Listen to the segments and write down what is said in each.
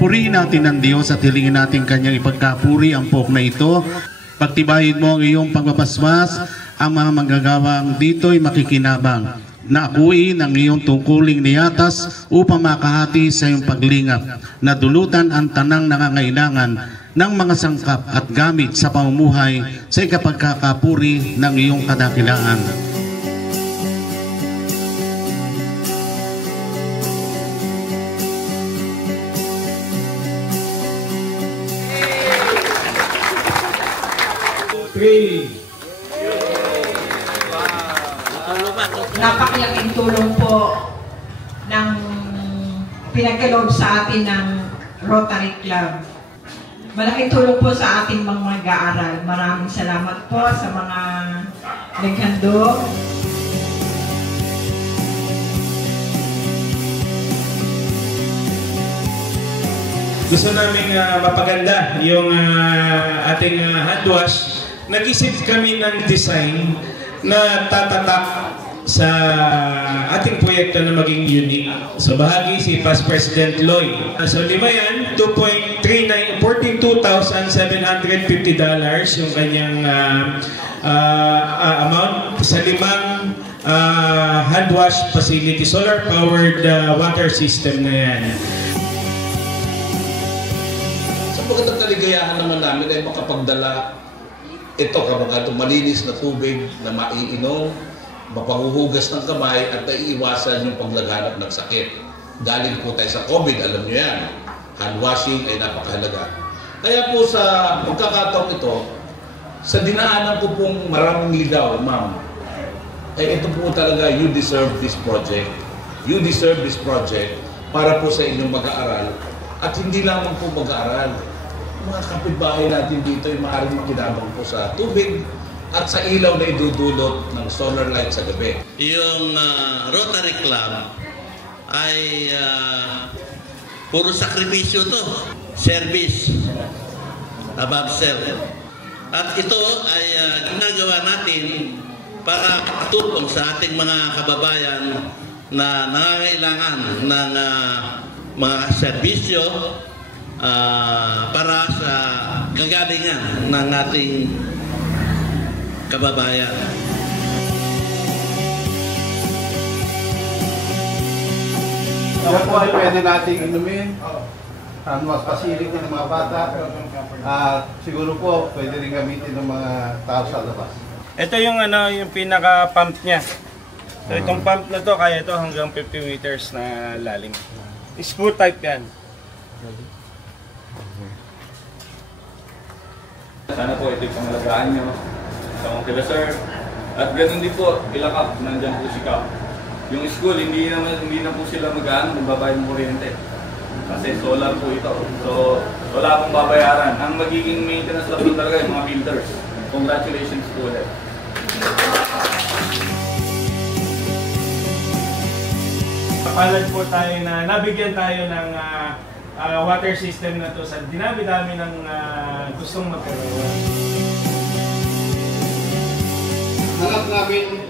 Purihin natin ang Diyos at hilingin natin Kanyang ipagkapuri ang pok na ito. Pagtibayin mo ang iyong pagpapasmas, ang mga manggagawang dito'y makikinabang. Naakuin ang iyong tungkuling niyatas upang makahati sa iyong paglingap. Nadulutan ang tanang nangangailangan ng mga sangkap at gamit sa pamumuhay sa ikapagkakapuri ng iyong kadakilaan. Napakalaking tulong po ng pinagkaloob sa atin ng Rotary Club. Malaking tulong po sa ating mga mag-aaral. Maraming salamat po sa mga naghandog. Gusto namin mapaganda yung ating hand wash. Nag-isip kami ng design na tatatak sa ating proyekto na maging unique. So bahagi si Past President Lloyd. So lima yan, $42,750 yung kanyang amount sa limang hand wash facility, solar powered water system na yan. Sa pagkatang kaligayahan naman namin ay makapagdala ito kapag malinis na tubig na maiinom, mapahuhugas ng kamay at naiiwasan yung paglaganap ng sakit. Galing po tayo sa COVID, alam nyo yan. Hand washing ay napakahalaga. Kaya po sa pagkakataong ito, sa dinaanan ko pong maraming ligaw, ma'am, ay ito po talaga, you deserve this project. You deserve this project para po sa inyong mag-aaral. At hindi lamang po mag-aaral. Mga kapitbahay natin dito ay maaaring makinabang po sa tubig at sa ilaw na idudulot ng solar light sa gabi. Yung Rotary Club ay puro sakripisyo to. Service above self. At ito ay ginagawa natin para tulong sa ating mga kababayan na nangangailangan ng mga serbisyo para sa kagalingan ng ating kababayan. Yan po ay pwede nating inumin. Mas pasilig ng mga bata. At siguro po pwede rin gamitin ng mga tao sa labas. Ito yung yung pinaka-pump niya. So itong pump na to, kaya ito hanggang 50 meters na lalim. Screw type yan. Sana po ito yung pangalagaan nyo sa mga kila-sir. At ganoon din po, ilakap, nandyan po si Kap. Yung school, hindi na po sila mag-ano, magbabayad ng kuryente. Kasi solar po ito. So, wala pong babayaran. Ang magiging maintenance lang po talaga yung mga filters. Congratulations po ulit. Kapalad po tayo na nabigyan tayo ng water system na to sa dinami-dami ng gustong magkaroon. Hanap namin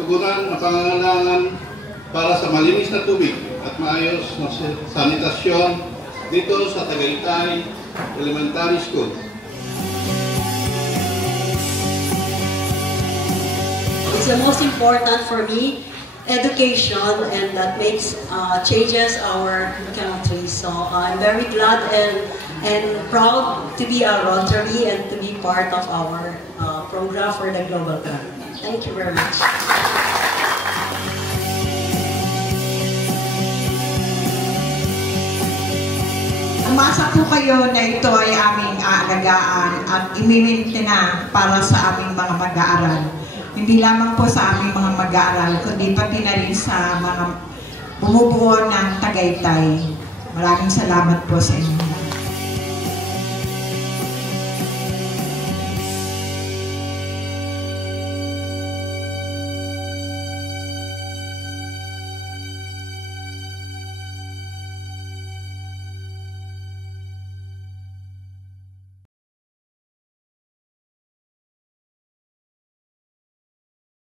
tugunan ang pangangailangan para sa malinis na tubig at maayos na sanitasyon dito sa Tagaytay Elementary School. It's the most important for me, education, and that makes changes our country. So I'm very glad and proud to be a Rotary and to be part of our program for the global government. Thank you very much. Umasa po kayo na ito ay aming aalagaan at imimintina para sa aming mga mag-aaral. Hindi lamang po sa aming mga mag-aaral, kundi pati na rin sa mga bumubuo ng Tagaytay. Maraming salamat po sa inyo.